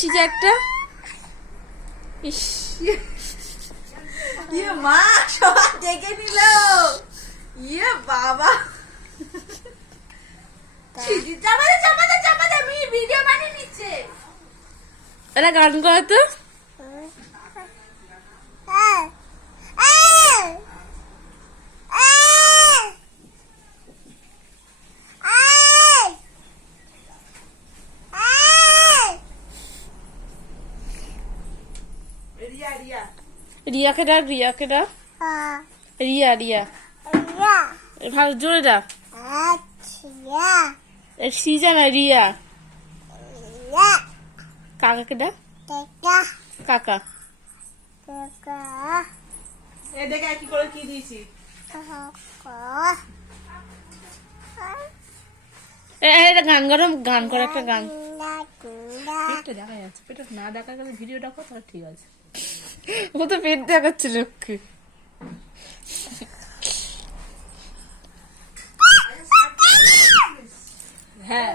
সিজা একটা ইস ইয়ে মা সবাই দেখে নিল। ইয়ে বাবা চাপাতে চাপাতে চাপাতে আমি ভিডিও বানিয়ে নিচ্ছে। এরা গান করে তো রিয়া রিয়া রিয়াকে ডাক রিয়াকে ডাক রিয়া রিয়া ভালো জোরে ডাক সিজা না রিয়া কাকাকে ডাক কাকা এ দেখে কি করে কি দিয়েছি। এটা গান করো গান করো একটা গান পেটটা দেখা যাচ্ছে, পেটটা না দেখা গেলে ভিডিও দেখো তাহলে ঠিক আছে। ও তো পেট দেখাচ্ছে লোককে হ্যাঁ